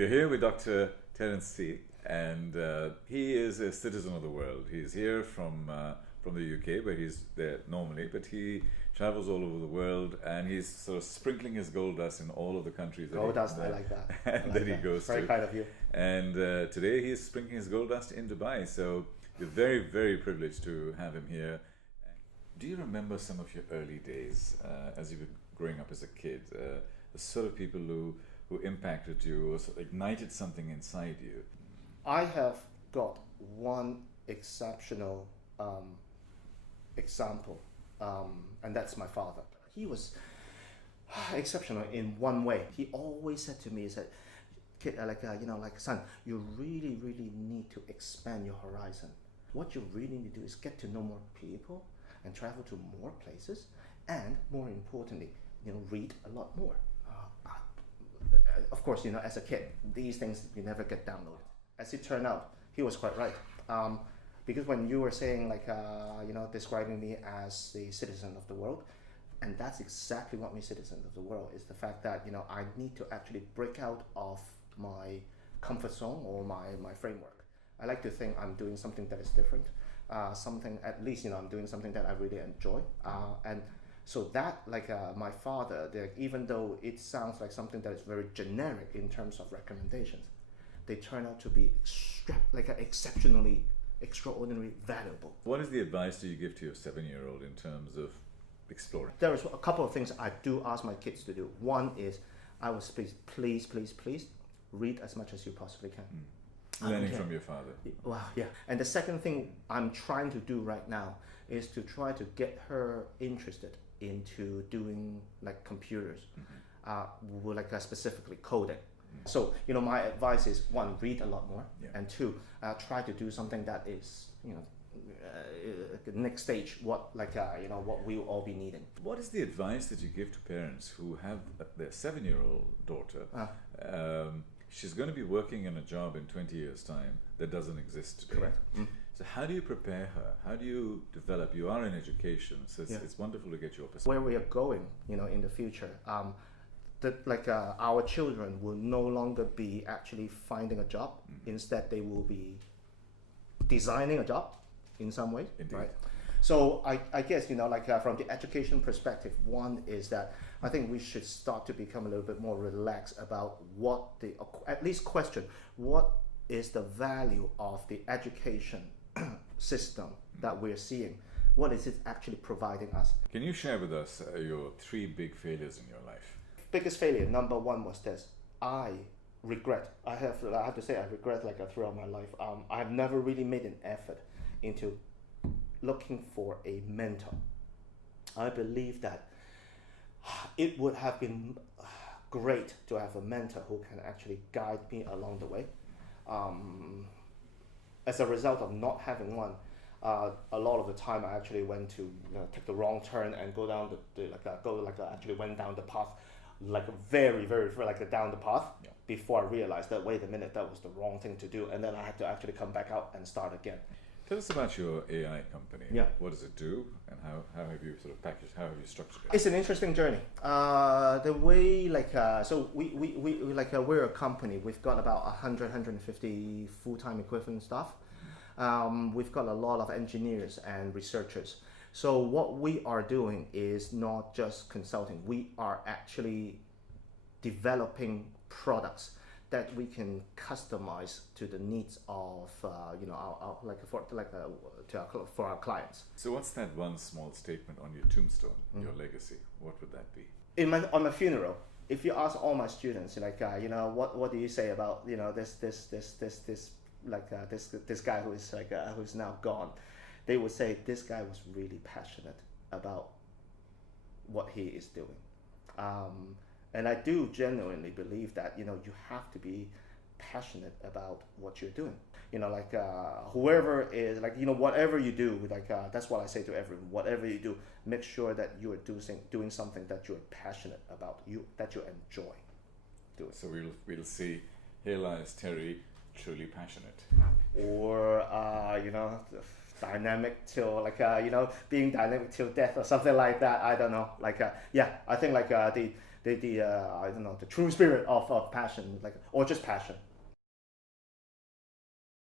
We are here with Dr. Terence Tse, and he is a citizen of the world. He's here from the UK, where he's there normally, but he travels all over the world, and he's sort of sprinkling his gold dust in all of the countries gold dust, I like that. that he goes Very to. kind of you. And today he's sprinkling his gold dust in Dubai, so we're very, very privileged to have him here. Do you remember some of your early days as you were growing up as a kid? The sort of people who impacted you or sort of ignited something inside you? I have got one exceptional example, and that's my father. He was exceptional in one way. He always said to me, he said, "Kid, son, you really, really need to expand your horizon. What you really need to do is get to know more people and travel to more places, and more importantly, read a lot more." Of course, as a kid, these things you never get downloaded. As it turned out, he was quite right. Because when you were saying describing me as the citizen of the world, and that's exactly what me citizen of the world is, the fact that I need to actually break out of my comfort zone or my framework. I like to think I'm doing something that is different, something at least I'm doing something that I really enjoy, and so that my father, even though it sounds like something that is very generic in terms of recommendations, they turn out to be exceptionally, extraordinarily valuable. What is the advice do you give to your 7-year-old in terms of exploring? There is a couple of things I do ask my kids to do. One is, I will please read as much as you possibly can. Learning from your father. Wow, yeah. And the second thing I'm trying to do right now is to try to get her interested into doing computers, specifically coding. So my advice is, one, read a lot more, and two, try to do something that is the next stage, what we'll all be needing. What is the advice that you give to parents who have their 7-year-old daughter? She's going to be working in a job in 20 years' time that doesn't exist today. Correct. So how do you prepare her? How do you develop? You are in education, so it's wonderful to get your perspective. Where we are going, in the future, our children will no longer be actually finding a job. Instead, they will be designing a job in some way. Indeed. Right? So I guess, from the education perspective, one is that I think we should start to become a little bit more relaxed about at least question, what is the value of the education system that we're seeing? What is it actually providing us? Can you share with us your 3 big failures in your life? Biggest failure, number one, was this. I have to say I regret throughout my life. I've never really made an effort into looking for a mentor. I believe that it would have been great to have a mentor who can actually guide me along the way. As a result of not having one, a lot of the time I actually went to take the wrong turn and go down actually went down the path very, very down the path before I realized that, wait a minute, that was the wrong thing to do, and then I had to actually come back out and start again. Tell us about your AI company. Yeah. What does it do, and how have you sort of packaged? How have you structured it? It's an interesting journey. The way so we we're a company. We've got about 150 full-time equivalent staff. We've got a lot of engineers and researchers. So what we are doing is not just consulting. We are actually developing products that we can customize to the needs of for our clients. So what's that one small statement on your tombstone, your legacy? What would that be? On my funeral, if you ask all my students, what do you say about this guy who's now gone, they would say this guy was really passionate about what he is doing. And I do genuinely believe that, you have to be passionate about what you're doing. Whoever is, whatever you do, that's what I say to everyone. Whatever you do, make sure that you are doing something that you're passionate about, that you enjoy doing. So we'll see, here lies Terry, truly passionate. Or, dynamic till like you know, being dynamic till death or something like that. I don't know. Like yeah, I think like the I don't know, the true spirit of passion, like, or just passion.